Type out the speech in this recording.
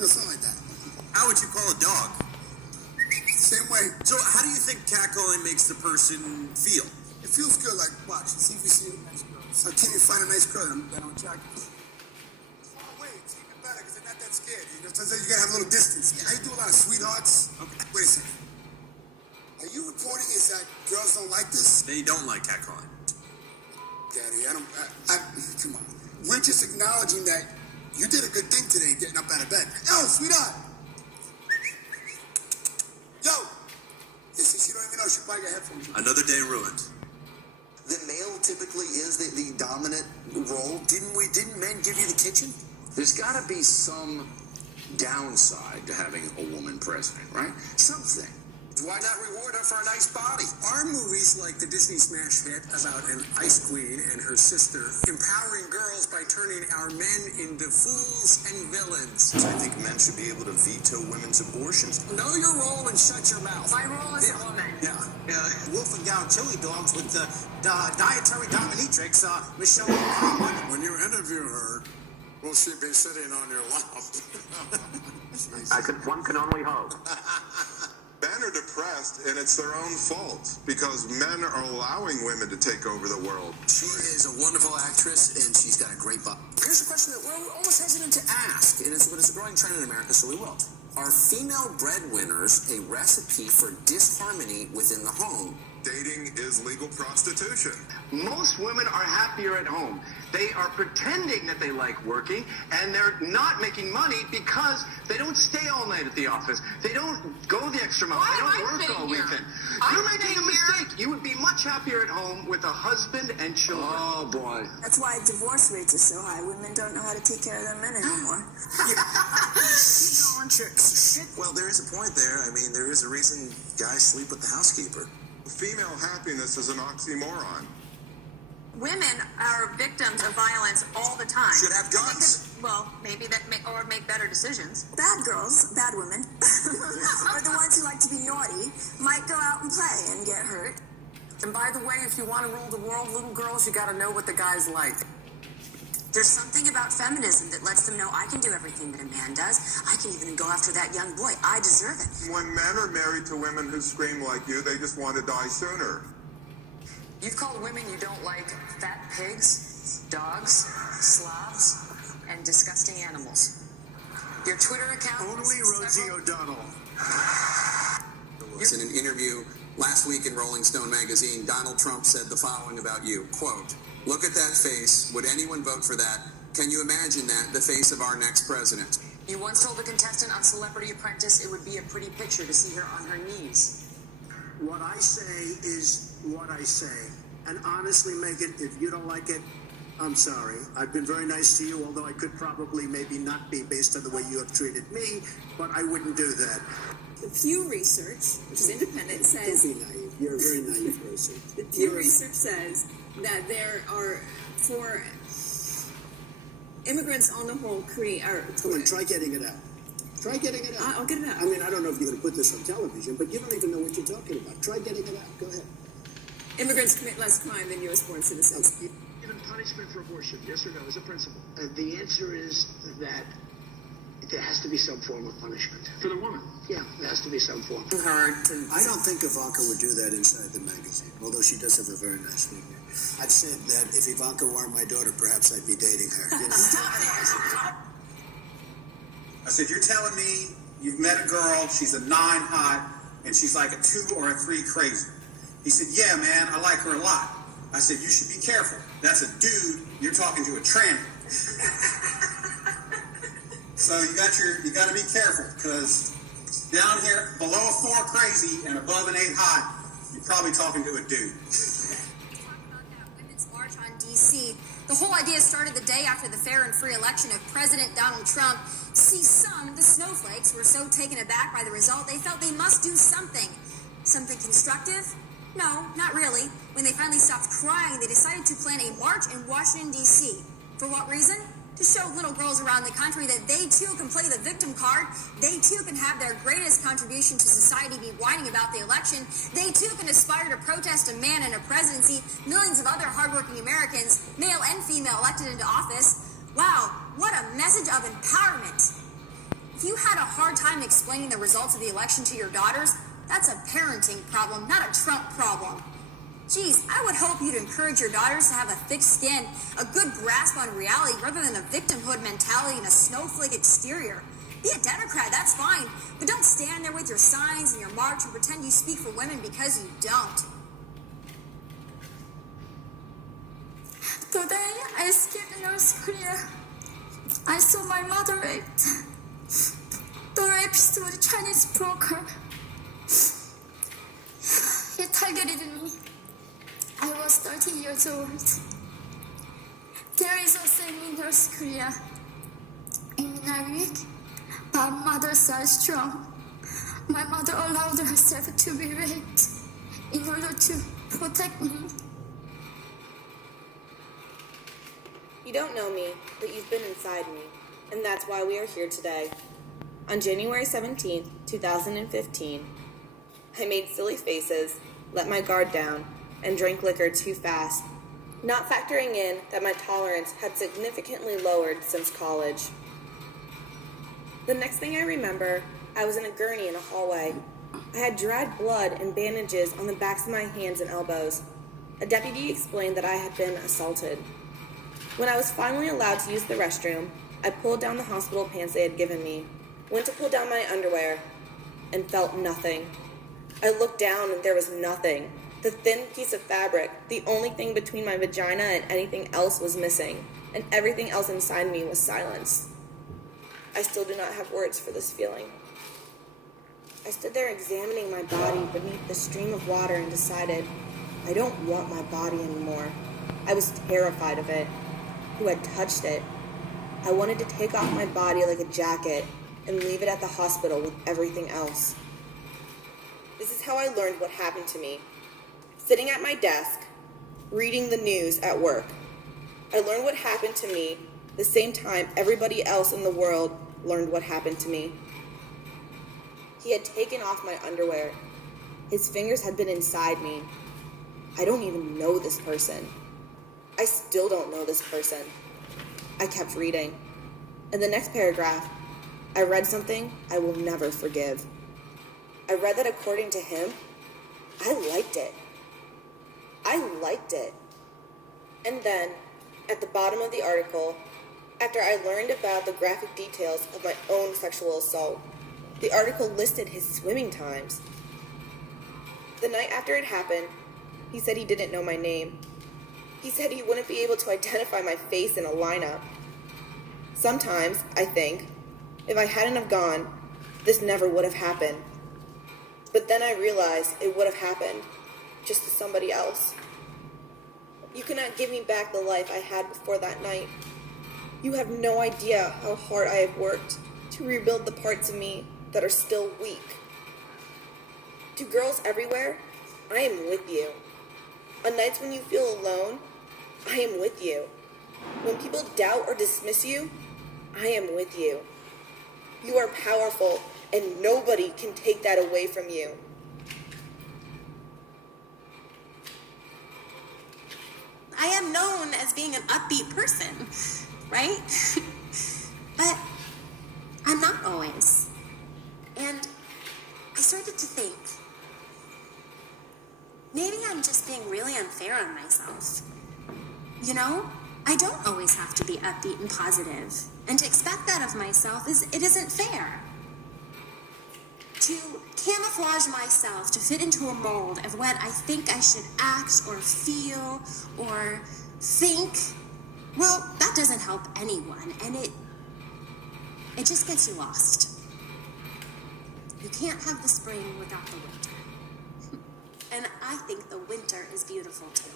Something like that. How would you call a dog? Same way. So how do you think catcalling makes the person feel? It feels good, like, watch, see if you see a nice girl. So can you find a nice girl that don't attract you? Oh, wait, it's even better because they're not that scared. You know, sometimes you gotta have a little distance. I do a lot of sweethearts. Okay. Wait a second. Are you reporting is that girls don't like this? They don't like catcalling. Daddy, come on. We're just acknowledging that you did a good thing today getting up out of bed. Yo, sweetheart. Yo. You see, she don't even know. She probably got headphones. Another day ruined. The male typically is the dominant role. Didn't men give you the kitchen? There's got to be some downside to having a woman president, right? Something. Why not reward her for a nice body? Are movies like the Disney smash hit about an ice queen and her sister empowering girls by turning our men into fools and villains? I think men should be able to veto women's abortions. Know your role and shut your mouth. My role is a woman. Yeah. Wolf and Gal chili dogs with dietary dominatrix, Michelle Obama. When you interview her, will she be sitting on your lap? One can only hope. Men are depressed, and it's their own fault because men are allowing women to take over the world. She is a wonderful actress, and she's got a great body. Here's a question that we're almost hesitant to ask, and it's a growing trend in America, so we will. Are female breadwinners a recipe for disharmony within the home? Dating is legal prostitution. Most women are happier at home. They are pretending that they like working, and they're not making money because they don't stay all night at the office. They don't go the extra mile. They don't work all weekend. You're making a mistake. You would be much happier at home with a husband and children. Oh, boy. That's why divorce rates are so high. Women don't know how to take care of their men anymore. Chicks. Well, there is a point there. I mean, there is a reason guys sleep with the housekeeper. Female happiness is an oxymoron. Women are victims of violence all the time. Should have guns. Maybe or make better decisions. Bad girls, bad women, are the ones who like to be naughty, might go out and play and get hurt. And by the way, if you want to rule the world, little girls, you got to know what the guys like. There's something about feminism that lets them know I can do everything that a man does. I can even go after that young boy. I deserve it. When men are married to women who scream like you, they just want to die sooner. You've called women you don't like fat pigs, dogs, slobs, and disgusting animals. Your Twitter account... Only Rosie O'Donnell. In an interview last week in Rolling Stone magazine, Donald Trump said the following about you, quote, "Look at that face. Would anyone vote for that? Can you imagine that, the face of our next president?" You once told a contestant on Celebrity Apprentice it would be a pretty picture to see her on her knees. What I say is what I say. And honestly, Megan, if you don't like it, I'm sorry. I've been very nice to you, although I could probably maybe not be based on the way you have treated me, but I wouldn't do that. The Pew Research, which is independent, says... Don't be naive. You're a very naive person. The Pew Research says that there are, for immigrants on the whole, Come on, try getting it out. Try getting it out. I'll get it out. I mean, I don't know if you're going to put this on television, but you don't even know what you're talking about. Try getting it out. Go ahead. Immigrants commit less crime than U.S.-born citizens. Given punishment for abortion, yes or no, as a principle? The answer is that there has to be some form of punishment. For the woman? Yeah, there has to be some form. I don't think Ivanka would do that inside the magazine, although she does have a very nice figure. I've said that if Ivanka weren't my daughter, perhaps I'd be dating her. You know? I said, you're telling me you've met a girl, she's a 9 hot, and she's like a 2 or a 3 crazy. He said, yeah, man, I like her a lot. I said, you should be careful. That's a dude, you're talking to a tranny. So you got to be careful, because down here, below a 4 crazy and above an 8 hot, you're probably talking to a dude. Talk about that women's march on D.C. The whole idea started the day after the fair and free election of President Donald Trump. See, some, the snowflakes, were so taken aback by the result, they felt they must do something. Something constructive? No, not really. When they finally stopped crying, they decided to plan a march in Washington, D.C. For what reason? to show little girls around the country that they too can play the victim card. They too can have their greatest contribution to society be whining about the election. They too can aspire to protest a man in a presidency, millions of other hardworking Americans, male and female, elected into office. Wow, what a message of empowerment. If you had a hard time explaining the results of the election to your daughters, that's a parenting problem, not a Trump problem. Geez, I would hope you'd encourage your daughters to have a thick skin, a good grasp on reality rather than a victimhood mentality and a snowflake exterior. Be a Democrat, that's fine, but don't stand there with your signs and your march and pretend you speak for women because you don't. Today, I skipped North Korea. I saw my mother raped. The rapist was a Chinese broker. He targeted me. I was 13 years old. There is a saying in North Korea. In Narvik, but mothers are strong. My mother allowed herself to be raped in order to protect me. You don't know me, but you've been inside me, and that's why we are here today. On January 17th, 2015, I made silly faces, let my guard down, and drank liquor too fast, not factoring in that my tolerance had significantly lowered since college. The next thing I remember, I was in a gurney in a hallway. I had dried blood and bandages on the backs of my hands and elbows. A deputy explained that I had been assaulted. When I was finally allowed to use the restroom, I pulled down the hospital pants they had given me, went to pull down my underwear, and felt nothing. I looked down and there was nothing. The thin piece of fabric, the only thing between my vagina and anything else, was missing, and everything else inside me was silence. I still do not have words for this feeling. I stood there examining my body beneath the stream of water and decided, I don't want my body anymore. I was terrified of it. Who had touched it? I wanted to take off my body like a jacket and leave it at the hospital with everything else. This is how I learned what happened to me. Sitting at my desk, reading the news at work. I learned what happened to me the same time everybody else in the world learned what happened to me. He had taken off my underwear. His fingers had been inside me. I don't even know this person. I still don't know this person. I kept reading. In the next paragraph, I read something I will never forgive. I read that according to him, I liked it. I liked it. And then, at the bottom of the article, after I learned about the graphic details of my own sexual assault, the article listed his swimming times. The night after it happened, he said he didn't know my name. He said he wouldn't be able to identify my face in a lineup. Sometimes, I think, if I hadn't have gone, this never would have happened. But then I realized it would have happened, just to somebody else. You cannot give me back the life I had before that night. You have no idea how hard I have worked to rebuild the parts of me that are still weak. To girls everywhere, I am with you. On nights when you feel alone, I am with you. When people doubt or dismiss you, I am with you. You are powerful, and nobody can take that away from you. I am known as being an upbeat person, right? But I'm not always. And I started to think, maybe I'm just being really unfair on myself. You know, I don't always have to be upbeat and positive. And to expect that of myself it isn't fair. To camouflage myself to fit into a mold of what I think I should act or feel or think, well, that doesn't help anyone, and it just gets you lost. You can't have the spring without the winter. And I think the winter is beautiful too.